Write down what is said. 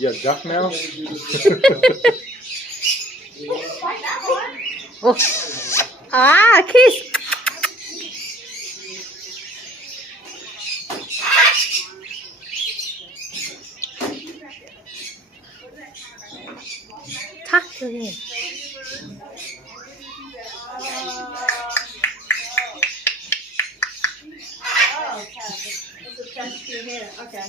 You got duck now? Oh. Ah, kiss. Tuck it in. Oh, okay. It's attached to your hair. Okay.